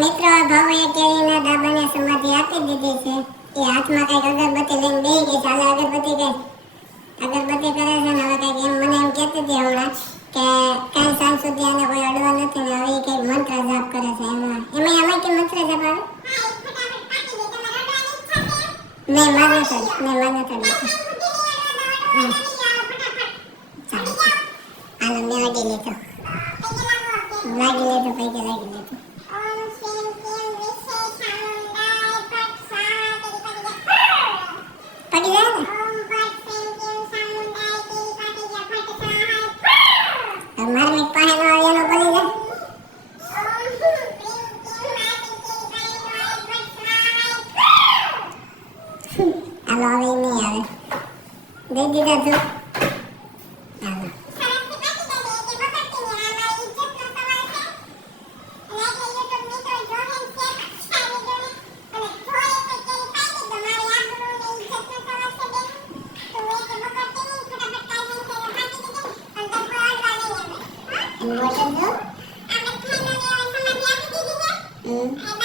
મિત્રો ભાવે કેરીના દાબાને સમાધિ આપી દીધી છે. એ હાથમાં કંઈક અગરબત્તી લઈને બેહી ગઈ ચાલે અગરબત્તી કઈ અગરબત્તી કરે છે ને હવે કંઈક એમ મને એમ કહેતી હતી હમણાં કે કાંઈ સાંજ સુધી આને કોઈ અડવા નથી ને હવે કંઈક મંત્ર જાપ કરે છે એમાં. એમાં એમાં કે મંત્ર જાપ આવે? નહીં, મારે નથી નહીં. મારે નથી હમ. ચાલો હાલો મેં વાગી લીધો. લાગી લીધો પૈકી લીધો. હાલો આવે નહીં આવે દઈ દીધા તું હાલો હમ